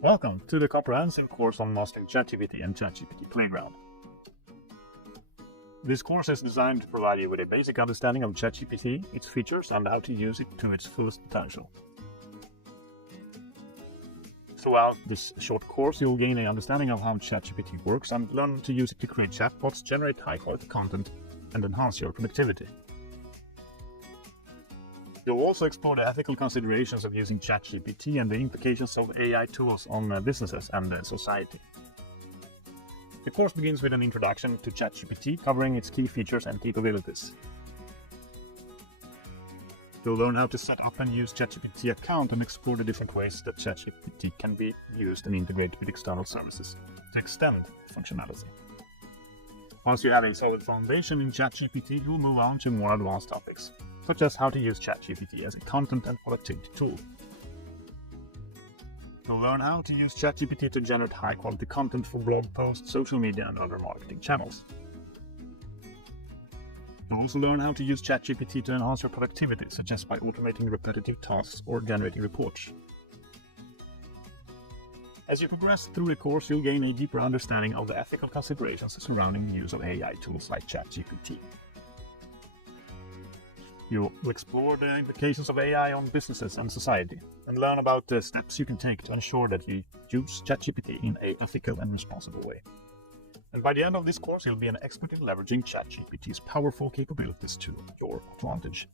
Welcome to the comprehensive course on mastering ChatGPT and ChatGPT Playground. This course is designed to provide you with a basic understanding of ChatGPT, its features, and how to use it to its fullest potential. Throughout this short course, you'll gain an understanding of how ChatGPT works and learn to use it to create chatbots, generate high-quality content, and enhance your productivity. You'll also explore the ethical considerations of using ChatGPT and the implications of AI tools on businesses and society. The course begins with an introduction to ChatGPT, covering its key features and capabilities. You'll learn how to set up and use ChatGPT account and explore the different ways that ChatGPT can be used and integrated with external services to extend functionality. Once you have a solid foundation in ChatGPT, you'll move on to more advanced topics, such as how to use ChatGPT as a content and productivity tool. You'll learn how to use ChatGPT to generate high-quality content for blog posts, social media, and other marketing channels. You'll also learn how to use ChatGPT to enhance your productivity, such as by automating repetitive tasks or generating reports. As you progress through the course, you'll gain a deeper understanding of the ethical considerations surrounding the use of AI tools like ChatGPT. You'll explore the implications of AI on businesses and society, and learn about the steps you can take to ensure that you use ChatGPT in an ethical and responsible way. And by the end of this course, you'll be an expert in leveraging ChatGPT's powerful capabilities to your advantage.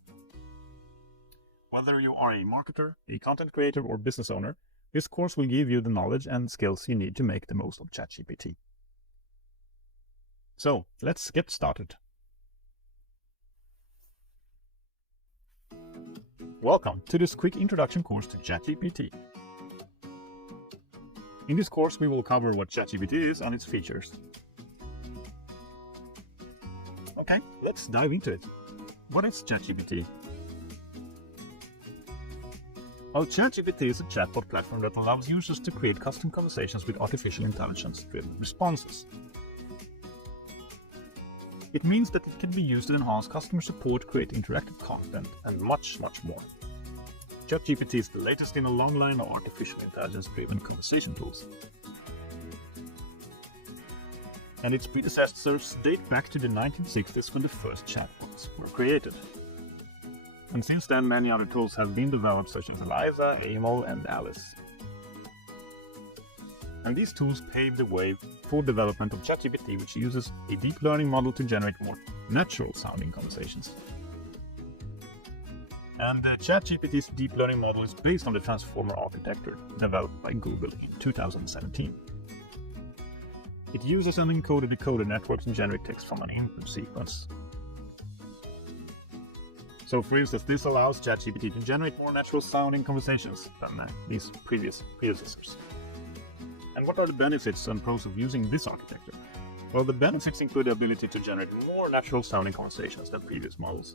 Whether you are a marketer, a content creator, or business owner, this course will give you the knowledge and skills you need to make the most of ChatGPT. So, let's get started. Welcome to this quick introduction course to ChatGPT. In this course, we will cover what ChatGPT is and its features. Okay, let's dive into it. What is ChatGPT? Well, ChatGPT is a chatbot platform that allows users to create custom conversations with artificial intelligence-driven responses. It means that it can be used to enhance customer support, create interactive content, and much more. ChatGPT is the latest in a long line of artificial intelligence-driven conversation tools. And its predecessors date back to the 1960s when the first chatbots were created. And since then, many other tools have been developed, such as Eliza, Amo, and Alice. And these tools paved the way for development of ChatGPT, which uses a deep learning model to generate more natural-sounding conversations. And ChatGPT's deep learning model is based on the transformer architecture developed by Google in 2017. It uses an encoder-decoder network to generate text from an input sequence. So, for instance, this allows ChatGPT to generate more natural-sounding conversations than these predecessors. And what are the benefits and pros of using this architecture? Well, the benefits include the ability to generate more natural-sounding conversations than previous models,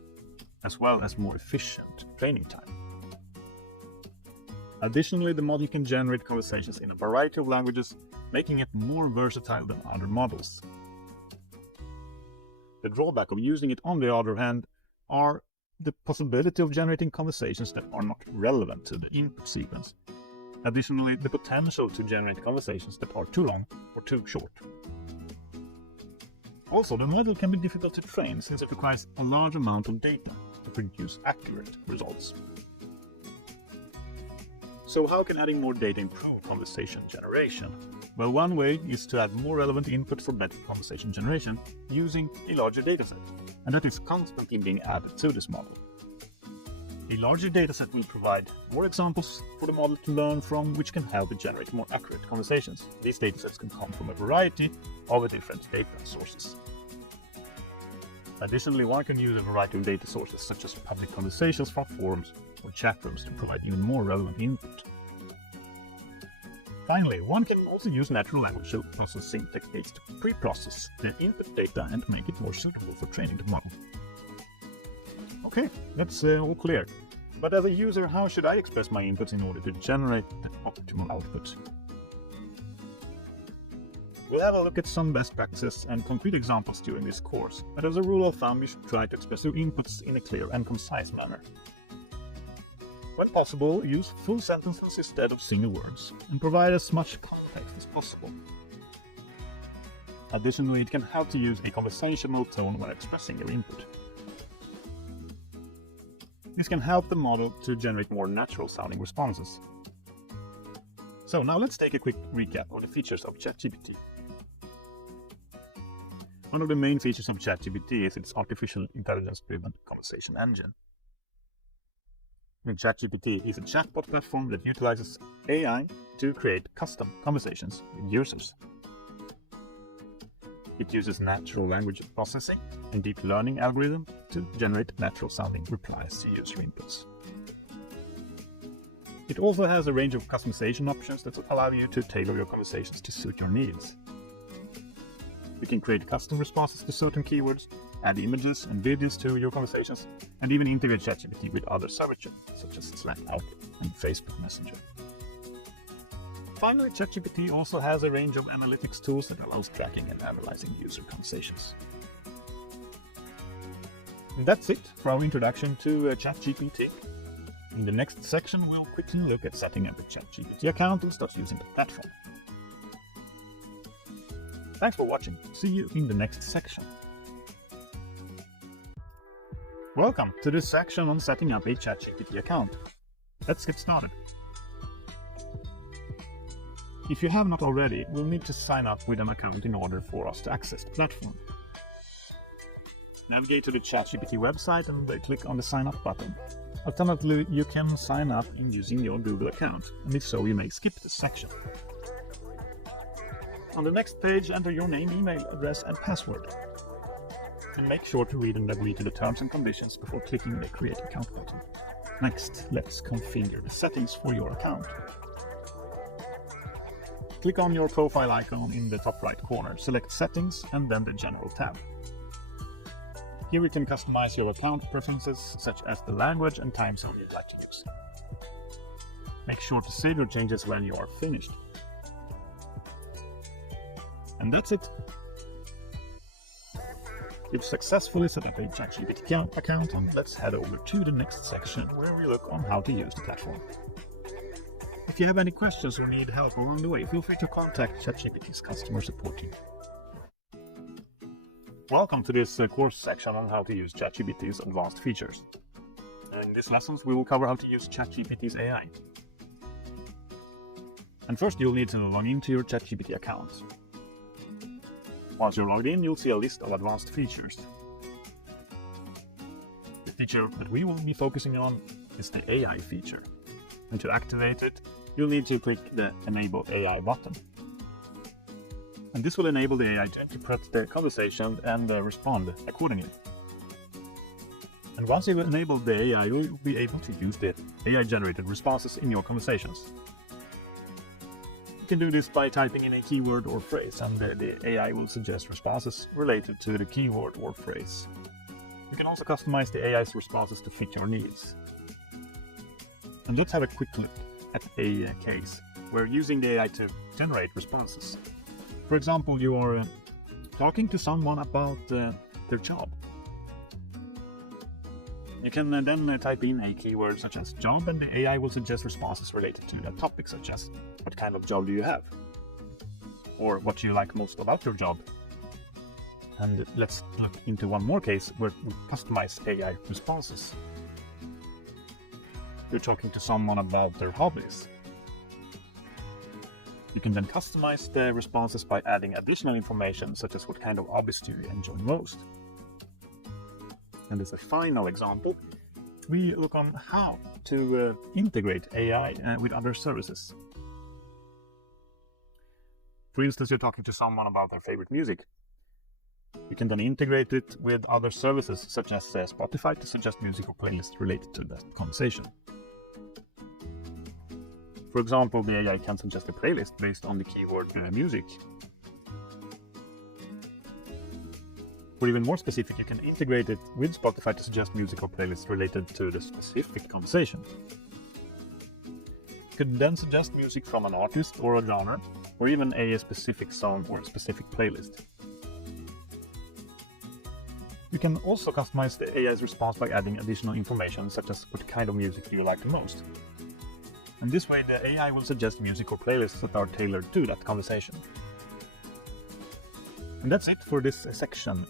as well as more efficient training time. Additionally, the model can generate conversations in a variety of languages, making it more versatile than other models. The drawback of using it, on the other hand, are the possibility of generating conversations that are not relevant to the input sequence. Additionally, the potential to generate conversations that are too long or too short. Also, the model can be difficult to train since it requires a large amount of data to produce accurate results. So how can adding more data improve conversation generation? Well, one way is to add more relevant input for better conversation generation using a larger dataset, and that is constantly being added to this model. A larger dataset will provide more examples for the model to learn from, which can help it generate more accurate conversations. These datasets can come from a variety of different data sources. Additionally, one can use a variety of data sources, such as public conversations from forums or chat rooms, to provide even more relevant input. Finally, one can also use natural language processing techniques to pre-process the input data and make it more suitable for training the model. Okay, that's all clear. But as a user, how should I express my inputs in order to generate the optimal output? We'll have a look at some best practices and concrete examples during this course, but as a rule of thumb, you should try to express your inputs in a clear and concise manner. When possible, use full sentences instead of single words, and provide as much context as possible. Additionally, it can help to use a conversational tone when expressing your input. This can help the model to generate more natural-sounding responses. So now let's take a quick recap of the features of ChatGPT. One of the main features of ChatGPT is its artificial intelligence-driven conversation engine. ChatGPT is a chatbot platform that utilizes AI to create custom conversations with users. It uses natural language processing and deep learning algorithm to generate natural-sounding replies to user inputs. It also has a range of customization options that allow you to tailor your conversations to suit your needs. You can create custom responses to certain keywords, add images and videos to your conversations, and even integrate ChatGPT with other services such as Slack, Outlook, and Facebook Messenger. Finally, ChatGPT also has a range of analytics tools that allows tracking and analyzing user conversations. And that's it for our introduction to ChatGPT. In the next section, we'll quickly look at setting up a ChatGPT account and start using the platform. Thanks for watching. See you in the next section. Welcome to this section on setting up a ChatGPT account. Let's get started. If you have not already, we'll need to sign up with an account in order for us to access the platform. Navigate to the ChatGPT website and click on the Sign Up button. Alternatively, you can sign up using your Google account, and if so, you may skip this section. On the next page, enter your name, email address, and password. And make sure to read and agree to the terms and conditions before clicking the Create Account button. Next, let's configure the settings for your account. Click on your profile icon in the top right corner, select Settings and then the General tab. Here you can customize your account preferences such as the language and time zone you'd like to use. Make sure to save your changes when you are finished. And that's it. You've successfully set up a ChatGPT account, and let's head over to the next section where we look on how to use the platform. If you have any questions or need help along the way, feel free to contact ChatGPT's customer support team. Welcome to this course section on how to use ChatGPT's advanced features. In these lessons, we will cover how to use ChatGPT's AI. And first, you'll need to log into your ChatGPT account. Once you're logged in, you'll see a list of advanced features. The feature that we will be focusing on is the AI feature. And to activate it, you'll need to click the Enable AI button. And this will enable the AI to interpret the conversation and respond accordingly. And once you've enabled the AI, you'll be able to use the AI-generated responses in your conversations. You can do this by typing in a keyword or phrase, and the AI will suggest responses related to the keyword or phrase. You can also customize the AI's responses to fit your needs. And let's have a quick look at a case where using the AI to generate responses. For example, you are talking to someone about their job. You can then type in a keyword such as job, and the AI will suggest responses related to that topic, such as what kind of job do you have? Or what do you like most about your job? And let's look into one more case where we customize AI responses. You're talking to someone about their hobbies. You can then customize the responses by adding additional information, such as what kind of hobbies do you enjoy most. And as a final example, we look on how to integrate AI with other services. For instance, you're talking to someone about their favorite music. You can then integrate it with other services, such as Spotify, to suggest music or playlists related to that conversation. For example, the AI can suggest a playlist based on the keyword music. For even more specific, you can integrate it with Spotify to suggest music or playlists related to the specific conversation. You could then suggest music from an artist or a genre, or even a specific song or a specific playlist. You can also customize the AI's response by adding additional information, such as what kind of music do you like the most, And this way the AI will suggest music or playlists that are tailored to that conversation. And that's it for this section.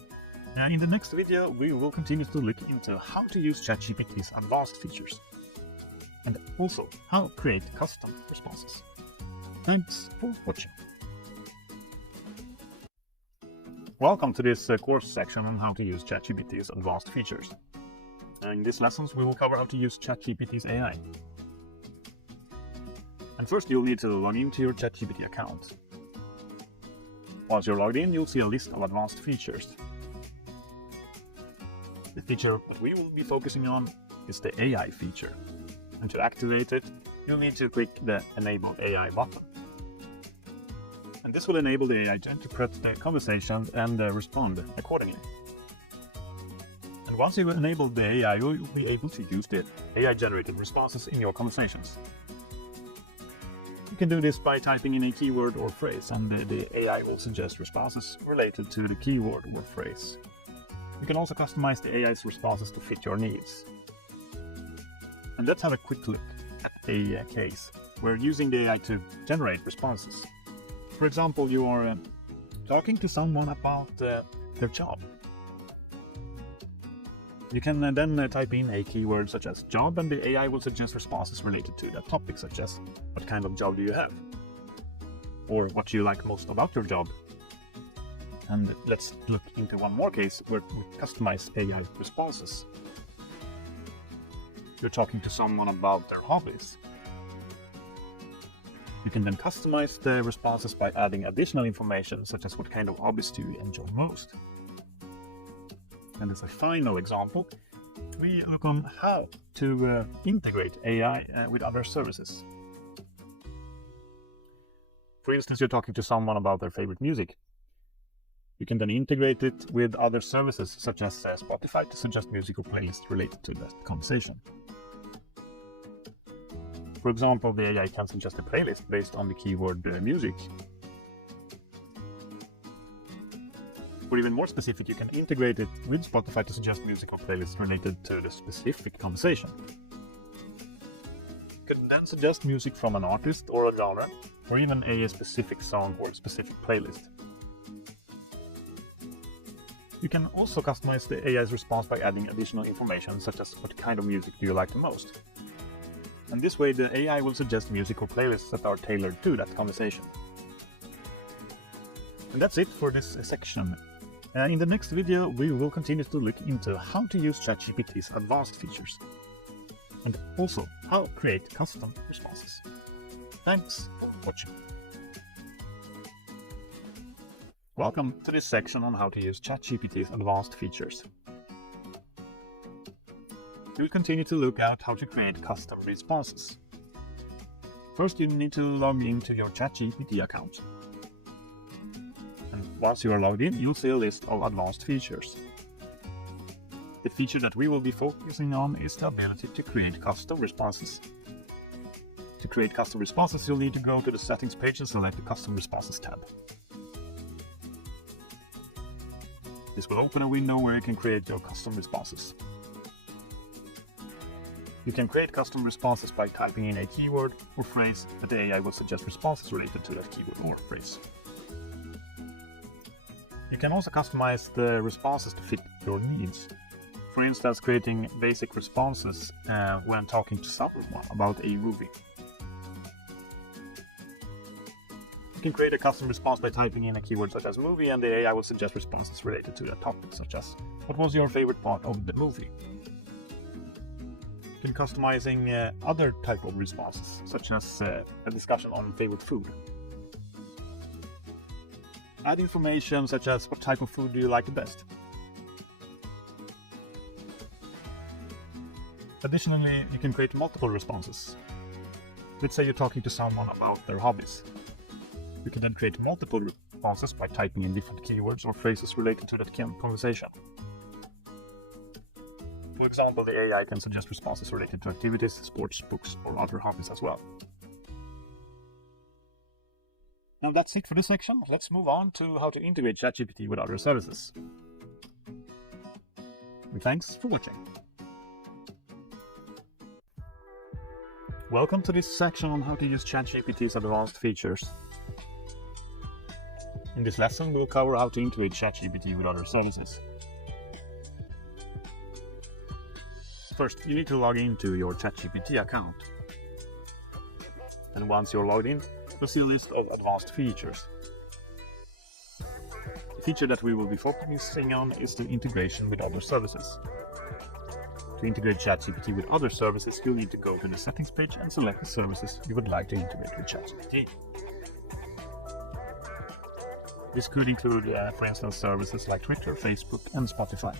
In the next video, we will continue to look into how to use ChatGPT's advanced features, and also how to create custom responses. Thanks for watching. Welcome to this course section on how to use ChatGPT's advanced features. In these lessons, we will cover how to use ChatGPT's AI. And first, you'll need to log into your ChatGPT account. Once you're logged in, you'll see a list of advanced features. The feature that we will be focusing on is the AI feature. And to activate it, you'll need to click the Enable AI button. And this will enable the AI to interpret the conversation and respond accordingly. And once you've enabled the AI, you'll be able to use the AI-generated responses in your conversations. You can do this by typing in a keyword or phrase, and the AI will suggest responses related to the keyword or phrase. You can also customize the AI's responses to fit your needs. And let's have a quick look at a case where using the AI to generate responses. For example, you are talking to someone about their job. You can then type in a keyword such as job, and the AI will suggest responses related to that topic, such as what kind of job do you have? Or what do you like most about your job? And let's look into one more case where we customize AI responses. You're talking to someone about their hobbies. You can then customize the responses by adding additional information, such as what kind of hobbies do you enjoy most. And as a final example, we look on how to integrate AI with other services. For instance, you're talking to someone about their favorite music. You can then integrate it with other services such as Spotify to suggest music or playlists related to that conversation. For example, the AI can suggest a playlist based on the keyword music. Or even more specific, you can integrate it with Spotify to suggest music or playlists related to the specific conversation. You can then suggest music from an artist or a genre, or even a specific song or specific playlist. You can also customize the AI's response by adding additional information, such as what kind of music do you like the most. And this way the AI will suggest music or playlists that are tailored to that conversation. And that's it for this section. In the next video, we will continue to look into how to use ChatGPT's advanced features, and also how to create custom responses. Thanks for watching. Welcome to this section on how to use ChatGPT's advanced features. We'll continue to look at how to create custom responses. First, you need to log into your ChatGPT account. And once you are logged in, you'll see a list of advanced features. The feature that we will be focusing on is the ability to create custom responses. To create custom responses, you'll need to go to the Settings page and select the Custom Responses tab. This will open a window where you can create your custom responses. You can create custom responses by typing in a keyword or phrase that the AI will suggest responses related to that keyword or phrase. You can also customize the responses to fit your needs. For instance, creating basic responses when talking to someone about a movie. You can create a custom response by typing in a keyword such as movie, and the AI will suggest responses related to that topic, such as what was your favorite part of the movie? You can customizing other type of responses, such as a discussion on favorite food. Add information such as what type of food do you like the best? Additionally, you can create multiple responses. Let's say you're talking to someone about their hobbies. You can then create multiple responses by typing in different keywords or phrases related to that conversation. For example, the AI can suggest responses related to activities, sports, books, or other hobbies as well. Now that's it for this section. Let's move on to how to integrate ChatGPT with other services. And thanks for watching. Welcome to this section on how to use ChatGPT's advanced features. In this lesson, we'll cover how to integrate ChatGPT with other services. First, you need to log into your ChatGPT account. And once you're logged in, you'll see a list of advanced features. The feature that we will be focusing on is the integration with other services. To integrate ChatGPT with other services, you'll need to go to the settings page and select the services you would like to integrate with ChatGPT. This could include, for instance, services like Twitter, Facebook, and Spotify.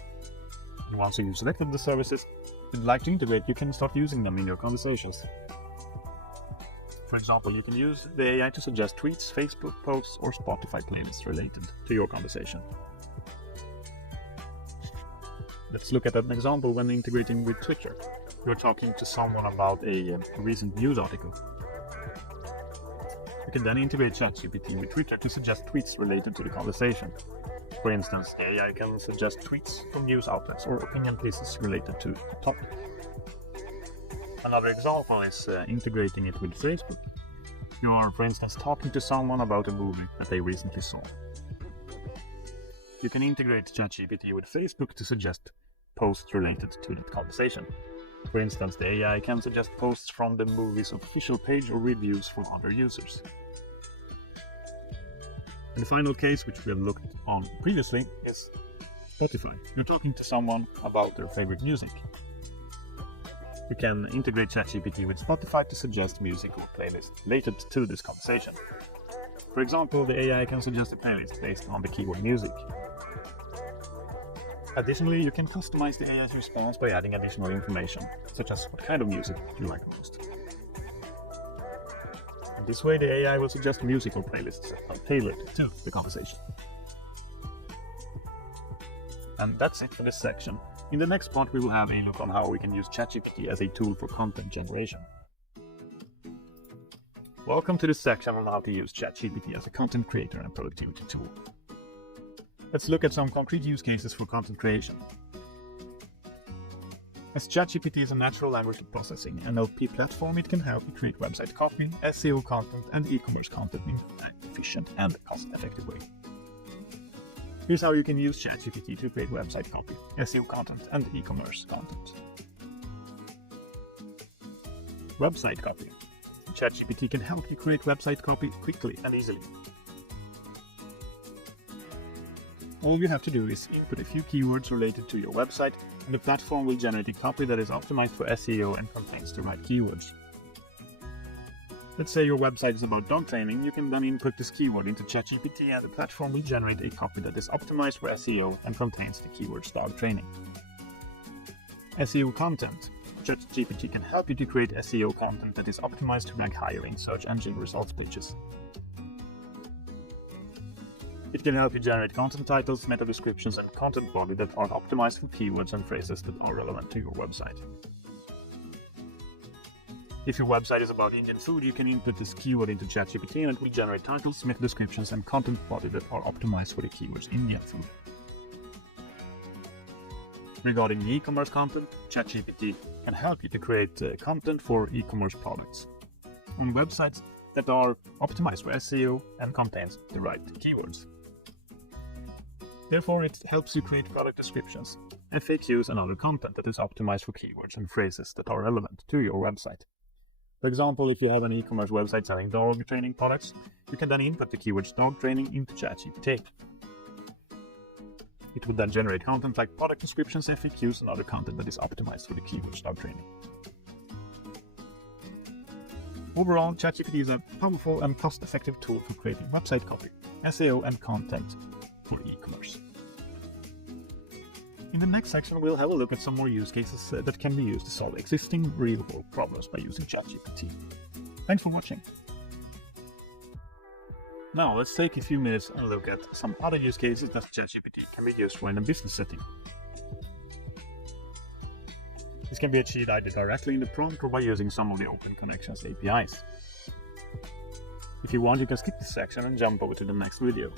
And once you've selected the services you'd like to integrate, you can start using them in your conversations. For example, you can use the AI to suggest tweets, Facebook posts, or Spotify playlists related to your conversation. Let's look at an example when integrating with Twitter. You're talking to someone about a recent news article. You can then integrate ChatGPT with Twitter to suggest tweets related to the conversation. For instance, the AI can suggest tweets from news outlets or opinion pieces related to the topic. Another example is integrating it with Facebook. You are, for instance, talking to someone about a movie that they recently saw. You can integrate ChatGPT with Facebook to suggest posts related to that conversation. For instance, the AI can suggest posts from the movie's official page or reviews for other users. And the final case, which we have looked on previously, is Spotify. You're talking to someone about their favorite music. You can integrate ChatGPT with Spotify to suggest music or playlists related to this conversation. For example, the AI can suggest a playlist based on the keyword music. Additionally, you can customize the AI's response by adding additional information, such as what kind of music you like most. In this way, the AI will suggest music or playlists that are tailored to the conversation. And that's it for this section. In the next part, we will have a look on how we can use ChatGPT as a tool for content generation. Welcome to this section on how to use ChatGPT as a content creator and productivity tool. Let's look at some concrete use cases for content creation. As ChatGPT is a natural language processing NLP platform, it can help you create website copy, SEO content, and e-commerce content in an efficient and cost-effective way. Here's how you can use ChatGPT to create website copy, SEO content, and e-commerce content. Website copy. ChatGPT can help you create website copy quickly and easily. All you have to do is input a few keywords related to your website, and the platform will generate a copy that is optimized for SEO and contains the right keywords. Let's say your website is about dog training. You can then input this keyword into ChatGPT, and the platform will generate a copy that is optimized for SEO and contains the keywords dog training. SEO content. ChatGPT can help you to create SEO content that is optimized to rank higher in search engine results pages. It can help you generate content titles, meta descriptions, and content body that are optimized for keywords and phrases that are relevant to your website. If your website is about Indian food, you can input this keyword into ChatGPT and it will generate titles, meta descriptions, and content body that are optimized for the keywords Indian food. Regarding e-commerce content, ChatGPT can help you to create content for e-commerce products on websites that are optimized for SEO and contains the right keywords. Therefore, it helps you create product descriptions, FAQs, and other content that is optimized for keywords and phrases that are relevant to your website. For example, if you have an e-commerce website selling dog training products, you can then input the keywords dog training into ChatGPT. It would then generate content like product descriptions, FAQs, and other content that is optimized for the keywords dog training. Overall, ChatGPT is a powerful and cost-effective tool for creating website copy, SEO, and content for e-commerce. In the next section, we'll have a look at some more use cases that can be used to solve existing real-world problems by using ChatGPT. Thanks for watching. Now, let's take a few minutes and look at some other use cases that ChatGPT can be used for in a business setting. This can be achieved either directly in the prompt or by using some of the Open Connections APIs. If you want, you can skip this section and jump over to the next video.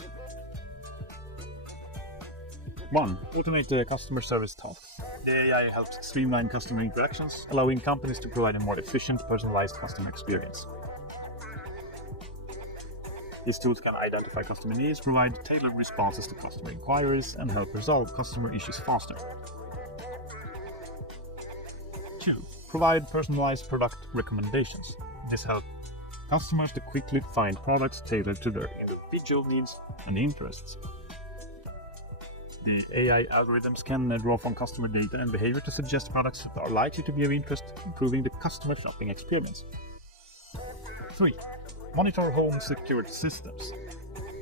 1. Automate the customer service tasks. The AI helps streamline customer interactions, allowing companies to provide a more efficient, personalized customer experience. These tools can identify customer needs, provide tailored responses to customer inquiries, and help resolve customer issues faster. 2. Provide personalized product recommendations. This helps customers to quickly find products tailored to their individual needs and interests. The AI algorithms can draw from customer data and behavior to suggest products that are likely to be of interest, improving the customer shopping experience. 3. Monitor home security systems.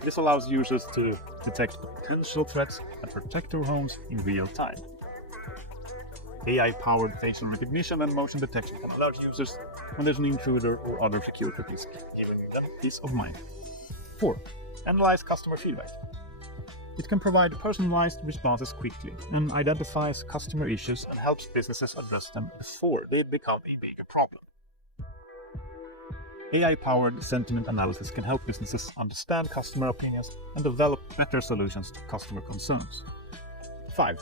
This allows users to detect potential threats and protect their homes in real time. AI-powered facial recognition and motion detection can alert users when there's an intruder or other security risk, giving them peace of mind. 4. Analyze customer feedback. It can provide personalized responses quickly and identifies customer issues and helps businesses address them before they become a bigger problem. AI-powered sentiment analysis can help businesses understand customer opinions and develop better solutions to customer concerns. 5.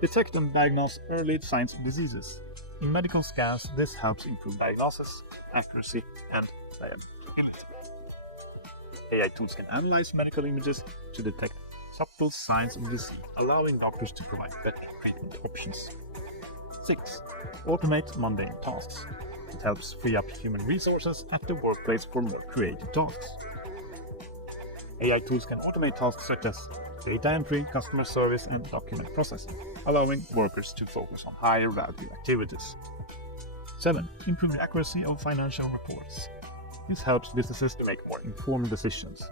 Detect and diagnose early signs of diseases. In medical scans, this helps improve diagnosis, accuracy, and reliability. AI tools can analyze medical images to detect subtle signs of disease, allowing doctors to provide better treatment options. 6. Automate mundane tasks. It helps free up human resources at the workplace for more creative tasks. AI tools can automate tasks such as data entry, customer service, and document processing, allowing workers to focus on higher value activities. 7. Improve the accuracy of financial reports. This helps businesses to make more informed decisions.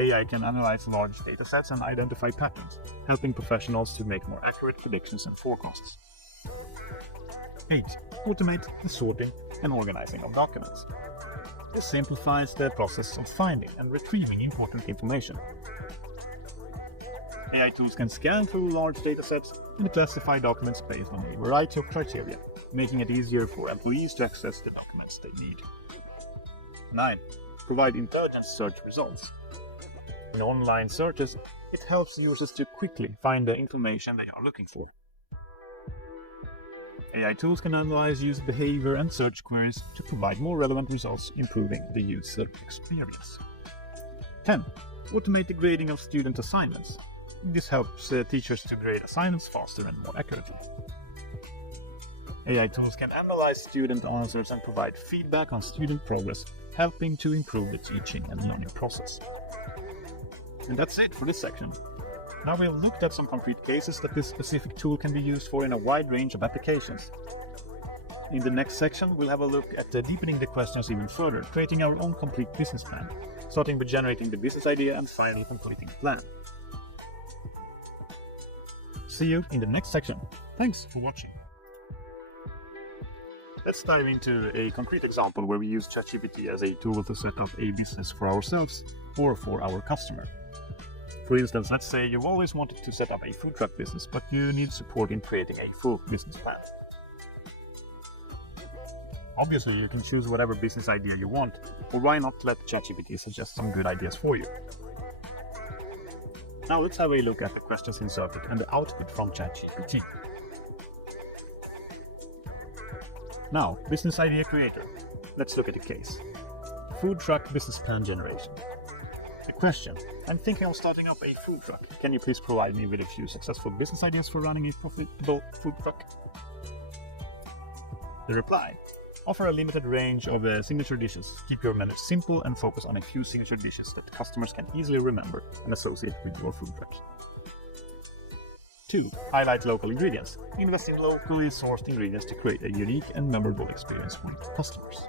AI can analyze large datasets and identify patterns, helping professionals to make more accurate predictions and forecasts. 8. Automate the sorting and organizing of documents. This simplifies the process of finding and retrieving important information. AI tools can scan through large datasets and classify documents based on a variety of criteria, making it easier for employees to access the documents they need. 9. Provide intelligent search results. In online searches, it helps users to quickly find the information they are looking for. AI tools can analyze user behavior and search queries to provide more relevant results, improving the user experience. 10. Automate the grading of student assignments. This helps teachers to grade assignments faster and more accurately. AI tools can analyze student answers and provide feedback on student progress, helping to improve the teaching and learning process. And that's it for this section. Now we've looked at some concrete cases that this specific tool can be used for in a wide range of applications. In the next section, we'll have a look at deepening the questions even further, creating our own complete business plan, starting with generating the business idea and finally completing the plan. See you in the next section. Thanks for watching. Let's dive into a concrete example where we use ChatGPT as a tool to set up a business for ourselves or for our customer. For instance, let's say you've always wanted to set up a food truck business, but you need support in creating a full business plan. Obviously, you can choose whatever business idea you want, or why not let ChatGPT suggest some good ideas for you. Now let's have a look at the questions inserted and the output from ChatGPT. Now, business idea creator. Let's look at the case. Food truck business plan generation. The question: I'm thinking of starting up a food truck. Can you please provide me with a few successful business ideas for running a profitable food truck? The reply: offer a limited range of signature dishes. Keep your menu simple and focus on a few signature dishes that customers can easily remember and associate with your food truck. 2. Highlight local ingredients. Invest in locally sourced ingredients to create a unique and memorable experience for your customers.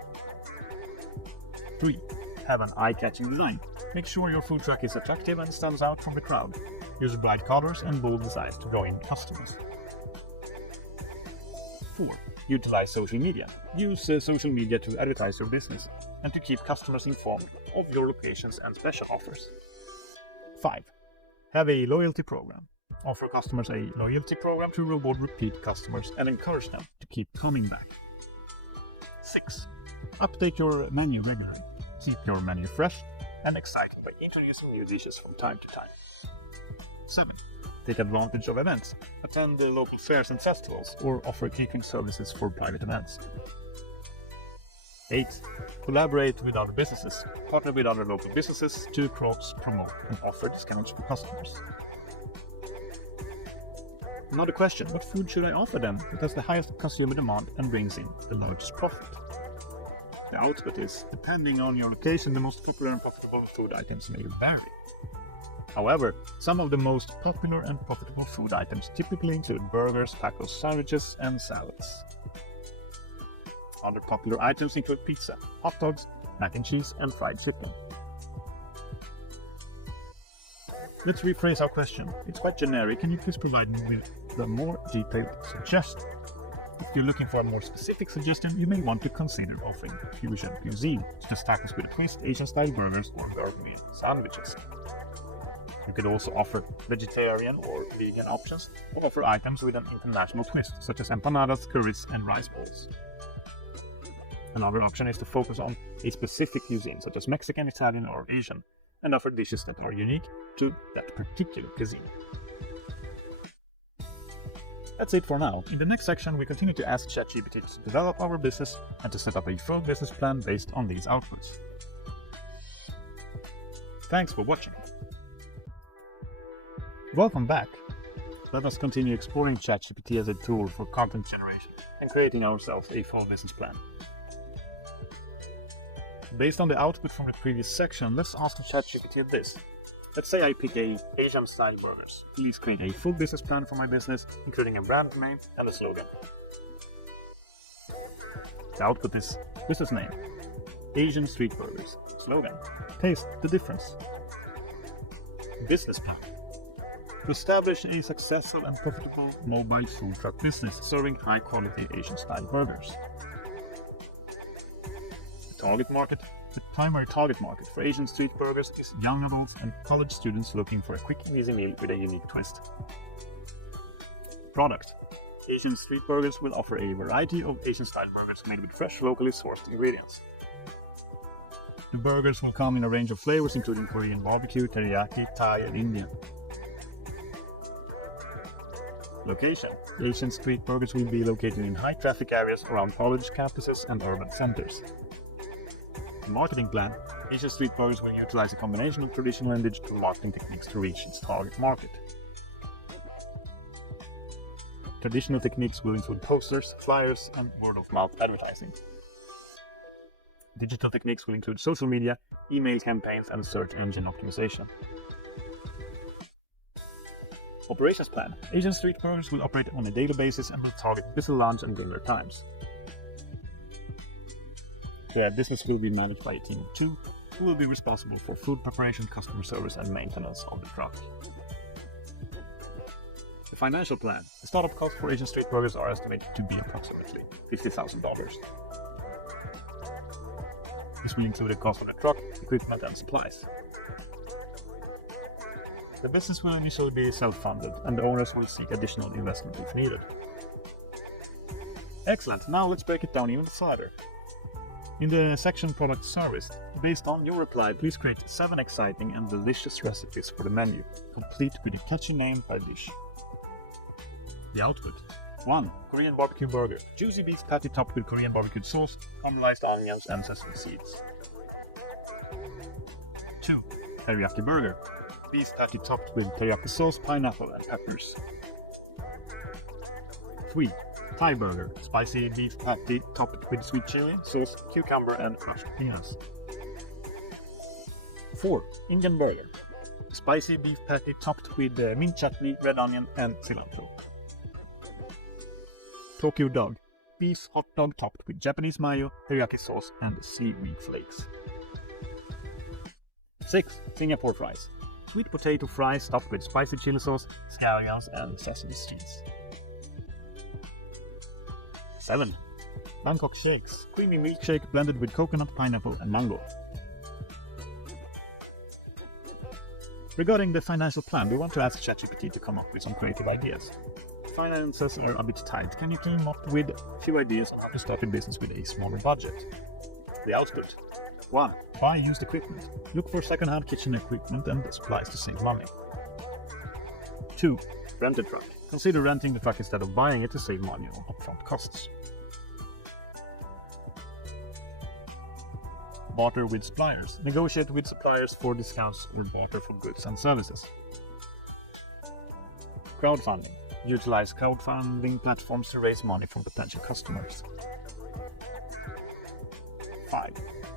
3. Have an eye-catching design. Make sure your food truck is attractive and stands out from the crowd. Use bright colors and bold designs to draw in customers. 4. Utilize social media. Use social media to advertise your business and to keep customers informed of your locations and special offers. 5. Have a loyalty program. Offer customers a loyalty program to reward repeat customers and encourage them to keep coming back. 6. Update your menu regularly. Keep your menu fresh and exciting by introducing new dishes from time to time. 7. take advantage of events, attend local fairs and festivals, or offer catering services for private events. 8. Collaborate with other businesses. Partner with other local businesses to cross-promote and offer discounts for customers. Another question, what food should I offer them that has the highest consumer demand and brings in the largest profit? The output is, depending on your location, the most popular and profitable food items may vary. However, some of the most popular and profitable food items typically include burgers, tacos, sandwiches, and salads. Other popular items include pizza, hot dogs, mac and cheese, and fried chicken. Let's rephrase our question. It's quite generic. Can you please provide me with a more detailed suggestion? If you're looking for a more specific suggestion, you may want to consider offering fusion cuisine, such as tacos with a twist, Asian-style burgers, or gourmet sandwiches. You could also offer vegetarian or vegan options, or offer items with an international twist, such as empanadas, curries, and rice bowls. Another option is to focus on a specific cuisine, such as Mexican, Italian, or Asian, and offer dishes that are unique to that particular cuisine. That's it for now. In the next section, we continue to ask ChatGPT to develop our business and to set up a full business plan based on these outputs. Thanks for watching. Welcome back. Let us continue exploring ChatGPT as a tool for content generation and creating ourselves a full business plan. Based on the output from the previous section, let's ask ChatGPT this. Let's say I pick Asian-style burgers. Please create a full business plan for my business, including a brand name and a slogan. The output is business name, Asian street burgers. Slogan, taste the difference. Business plan. To establish a successful and profitable mobile food truck business serving high-quality Asian-style burgers. Target market. The primary target market for Asian street burgers is young adults and college students looking for a quick and easy meal with a unique twist. Product. Asian street burgers will offer a variety of Asian-style burgers made with fresh, locally sourced ingredients. The burgers will come in a range of flavors including Korean barbecue, teriyaki, Thai, and Indian. Location. Asian street burgers will be located in high-traffic areas around college campuses and urban centers. Marketing plan. Asian street burgers will utilize a combination of traditional and digital marketing techniques to reach its target market. Traditional techniques will include posters, flyers, and word-of-mouth advertising. Digital techniques will include social media, email campaigns, and search engine optimization. Operations plan. Asian street burgers will operate on a daily basis and will target busy lunch and dinner times. The business will be managed by a team of 2 who will be responsible for food preparation, customer service, and maintenance of the truck. The financial plan. The startup costs for Asian street burgers are estimated to be approximately $50,000. This will include the cost of the truck, equipment, and supplies. The business will initially be self-funded, and the owners will seek additional investment if needed. Excellent, now let's break it down even further. In the section Product Service, based on your reply, please create 7 exciting and delicious recipes for the menu, complete with a catchy name per dish. The output. 1. Korean barbecue burger. Juicy beef patty topped with Korean barbecue sauce, caramelized onions, and sesame seeds. 2. Teriyaki burger. Beef patty topped with teriyaki sauce, pineapple, and peppers. 3. Thai burger. Spicy beef patty topped with sweet chili, sauce, cucumber, and crushed peanuts. 4. Indian burger. Spicy beef patty topped with mint chutney, red onion, and cilantro. Tokyo dog. Beef hot dog topped with Japanese mayo, teriyaki sauce, and seaweed flakes. 6. Singapore fries. Sweet potato fries topped with spicy chili sauce, scallions, and sesame seeds. 7. Bangkok shakes. Creamy milkshake blended with coconut, pineapple, and mango. Regarding the financial plan, we want to ask ChatGPT to come up with some creative ideas. Finances are a bit tight. Can you come up with a few ideas on how to start a business with a smaller budget? The output. 1. Buy used equipment. Look for second-hand kitchen equipment and supplies to save money. 2. Rent a truck. Consider renting the truck instead of buying it to save money on upfront costs. Barter with suppliers. Negotiate with suppliers for discounts or barter for goods and services. Crowdfunding. Utilize crowdfunding platforms to raise money from potential customers. 5.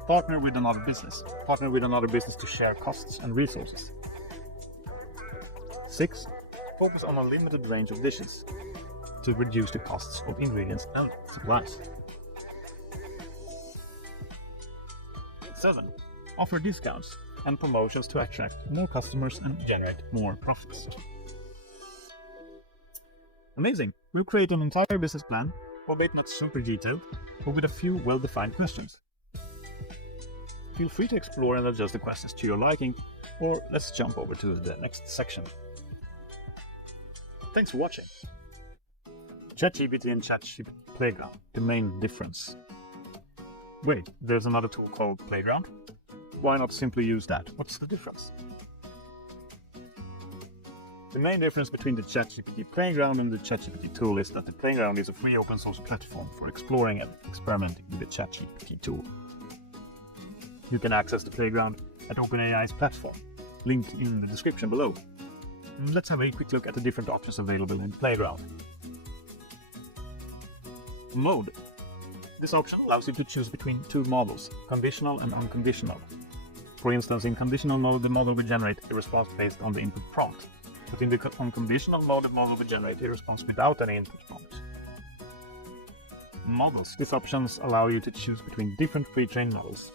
Partner with another business. Partner with another business to share costs and resources. 6. Focus on a limited range of dishes to reduce the costs of ingredients and supplies. 7. Offer discounts and promotions to attract more customers and generate more profits. Amazing! We'll create an entire business plan, albeit not super detailed, but with a few well-defined questions. Feel free to explore and adjust the questions to your liking, or let's jump over to the next section. Thanks for watching. ChatGPT and ChatGPT Playground, the main difference. Wait, there's another tool called Playground? Why not simply use that? What's the difference? The main difference between the ChatGPT Playground and the ChatGPT tool is that the Playground is a free open source platform for exploring and experimenting with the ChatGPT tool. You can access the Playground at OpenAI's platform, linked in the description below. Let's have a quick look at the different options available in Playground. Mode. This option allows you to choose between two models, conditional and unconditional. For instance, in conditional mode, the model will generate a response based on the input prompt. But in the unconditional mode, the model will generate a response without any input prompt. Models. These options allow you to choose between different pre-trained models.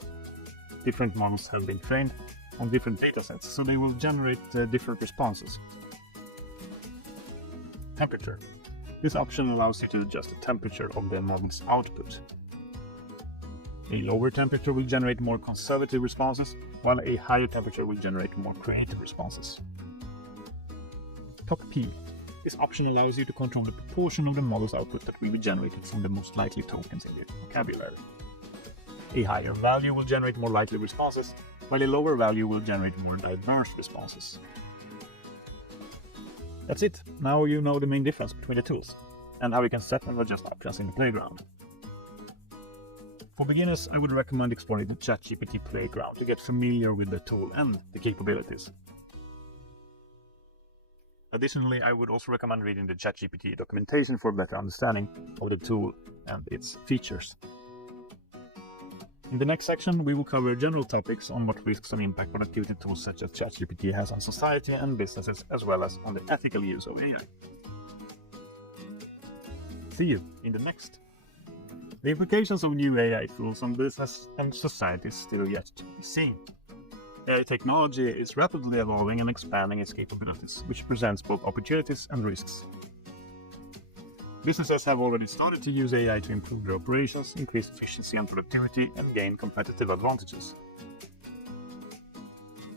Different models have been trained on different datasets, so they will generate different responses. Temperature. This option allows you to adjust the temperature of the model's output. A lower temperature will generate more conservative responses, while a higher temperature will generate more creative responses. Top P. This option allows you to control the proportion of the model's output that will be generated from the most likely tokens in the vocabulary. A higher value will generate more likely responses, while a lower value will generate more diverse responses. That's it. Now you know the main difference between the tools, and how you can set and adjust options in the Playground. For beginners, I would recommend exploring the ChatGPT Playground to get familiar with the tool and the capabilities. Additionally, I would also recommend reading the ChatGPT documentation for a better understanding of the tool and its features. In the next section, we will cover general topics on what risks and impact productivity tools such as ChatGPT has on society and businesses, as well as on the ethical use of AI. See you in the next. The implications of new AI tools on business and society is still yet to be seen. AI technology is rapidly evolving and expanding its capabilities, which presents both opportunities and risks. Businesses have already started to use AI to improve their operations, increase efficiency and productivity, and gain competitive advantages.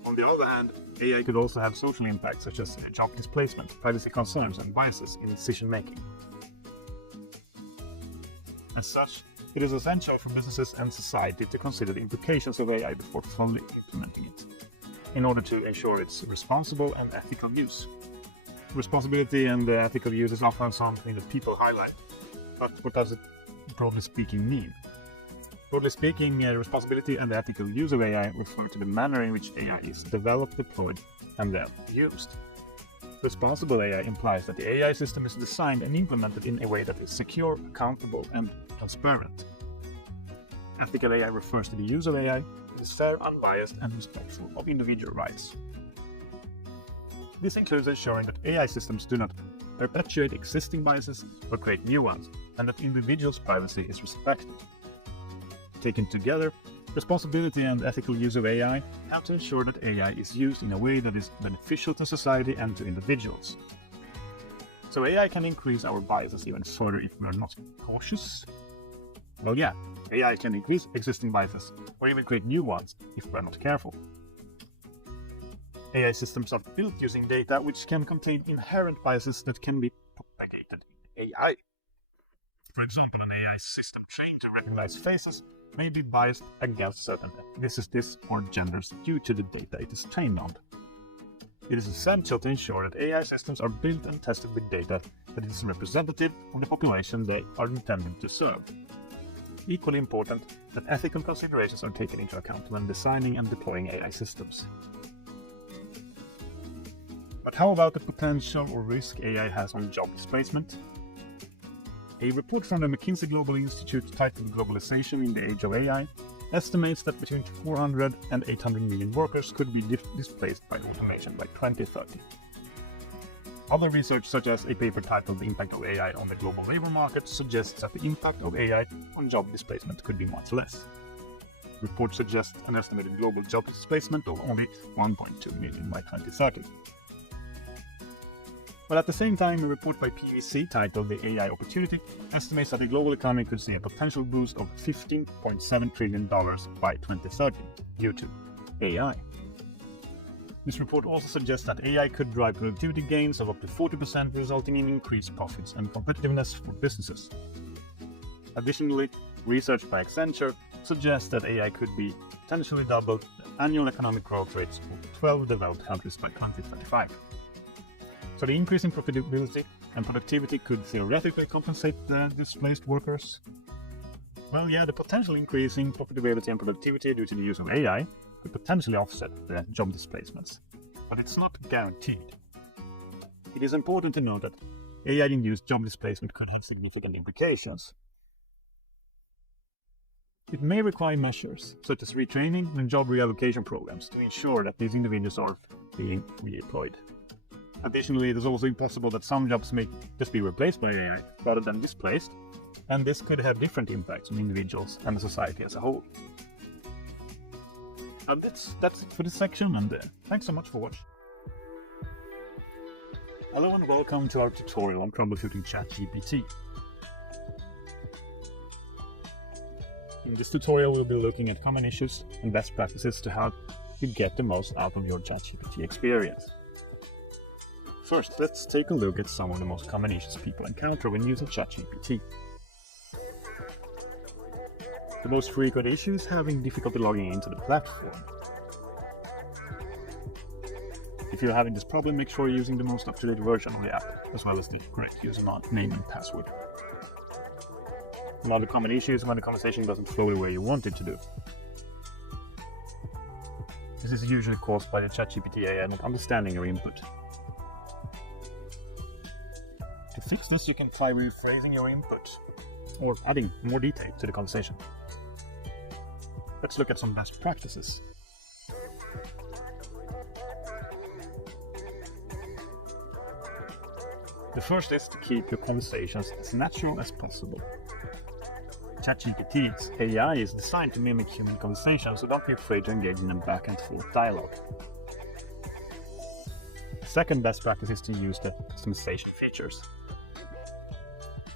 On the other hand, AI could also have social impacts such as job displacement, privacy concerns, and biases in decision-making. As such, it is essential for businesses and society to consider the implications of AI before fully implementing it, in order to ensure its responsible and ethical use. Responsibility and ethical use is often something that people highlight, but what does it, broadly speaking, mean? Broadly speaking, responsibility and ethical use of AI refer to the manner in which AI is developed, deployed, and then used. Responsible AI implies that the AI system is designed and implemented in a way that is secure, accountable, and transparent. Ethical AI refers to the use of AI that is fair, unbiased, and respectful of individual rights. This includes ensuring that AI systems do not perpetuate existing biases or create new ones, and that individuals' privacy is respected. Taken together, responsibility and ethical use of AI have to ensure that AI is used in a way that is beneficial to society and to individuals. So AI can increase our biases even further if we are not cautious? Well, yeah, AI can increase existing biases or even create new ones if we are not careful. AI systems are built using data which can contain inherent biases that can be propagated in AI. For example, an AI system trained to recognize faces may be biased against certain ethnicities or genders due to the data it is trained on. It is essential to ensure that AI systems are built and tested with data that is representative of the population they are intended to serve. Equally important, that ethical considerations are taken into account when designing and deploying AI systems. But how about the potential or risk AI has on job displacement? A report from the McKinsey Global Institute titled Globalization in the Age of AI estimates that between 400 and 800 million workers could be displaced by automation by 2030. Other research, such as a paper titled The Impact of AI on the Global Labor Market, suggests that the impact of AI on job displacement could be much less. Reports suggest an estimated global job displacement of only 1.2 million by 2030. But at the same time, a report by PwC titled The AI Opportunity estimates that the global economy could see a potential boost of $15.7 trillion by 2030 due to AI. This report also suggests that AI could drive productivity gains of up to 40%, resulting in increased profits and competitiveness for businesses. Additionally, research by Accenture suggests that AI could be potentially double the annual economic growth rates of 12 developed countries by 2035. So the increase in profitability and productivity could theoretically compensate the displaced workers. Well, yeah, the potential increase in profitability and productivity due to the use of AI could potentially offset the job displacements, but it's not guaranteed. It is important to note that AI-induced job displacement could have significant implications. It may require measures, such as retraining and job reallocation programs, to ensure that these individuals are being reemployed. Additionally, it is also possible that some jobs may just be replaced by AI rather than displaced, and this could have different impacts on individuals and the society as a whole. And that's it for this section, and thanks so much for watching. Hello and welcome to our tutorial on troubleshooting ChatGPT. In this tutorial, we'll be looking at common issues and best practices to help you get the most out of your ChatGPT experience. First, let's take a look at some of the most common issues people encounter when using ChatGPT. The most frequent issue is having difficulty logging into the platform. If you're having this problem, make sure you're using the most up-to-date version of the app, as well as the correct username and password. Another common issue is when the conversation doesn't flow the way you want it to do. This is usually caused by the ChatGPT AI not understanding your input. To fix this, you can try rephrasing your input or adding more detail to the conversation. Let's look at some best practices. The first is to keep your conversations as natural as possible. ChatGPT's AI is designed to mimic human conversation, so don't be afraid to engage in a back and forth dialogue. The second best practice is to use the customization features.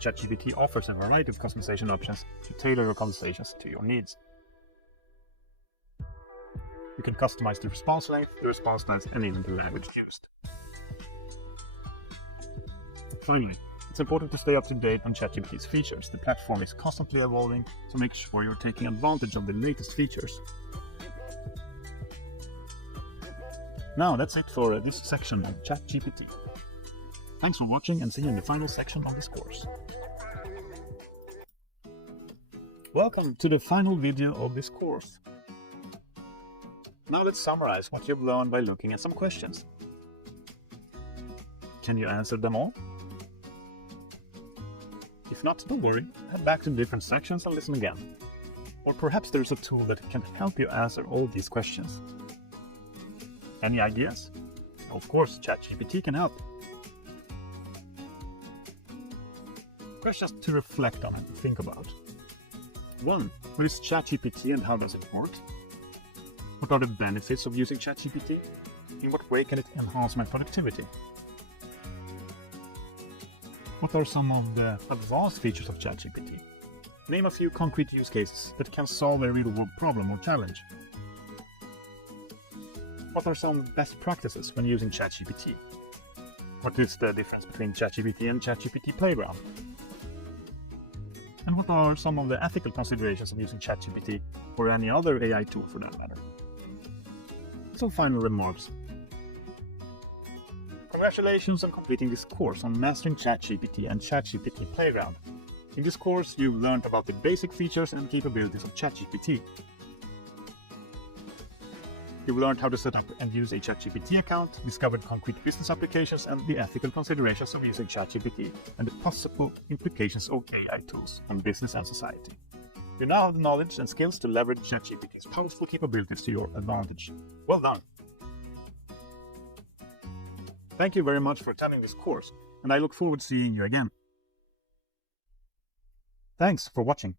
ChatGPT offers a variety of customization options to tailor your conversations to your needs. You can customize the response length, the response styles, and even the language used. Finally, it's important to stay up to date on ChatGPT's features. The platform is constantly evolving, so make sure you're taking advantage of the latest features. Now that's it for this section of ChatGPT. Thanks for watching, and see you in the final section of this course. Welcome to the final video of this course. Now let's summarize what you've learned by looking at some questions. Can you answer them all? If not, don't worry, head back to the different sections and listen again. Or perhaps there's a tool that can help you answer all these questions. Any ideas? Of course, ChatGPT can help. Questions to reflect on and think about. 1. What is ChatGPT and how does it work? What are the benefits of using ChatGPT? In what way can it enhance my productivity? What are some of the advanced features of ChatGPT? Name a few concrete use cases that can solve a real-world problem or challenge. What are some best practices when using ChatGPT? What is the difference between ChatGPT and ChatGPT Playground? And what are some of the ethical considerations of using ChatGPT or any other AI tool for that matter? Some final remarks. Congratulations on completing this course on mastering ChatGPT and ChatGPT Playground. In this course, you learned about the basic features and capabilities of ChatGPT. You've learned how to set up and use a ChatGPT account, discovered concrete business applications and the ethical considerations of using ChatGPT, and the possible implications of AI tools on business and society. You now have the knowledge and skills to leverage ChatGPT's powerful capabilities to your advantage. Well done! Thank you very much for attending this course, and I look forward to seeing you again. Thanks for watching.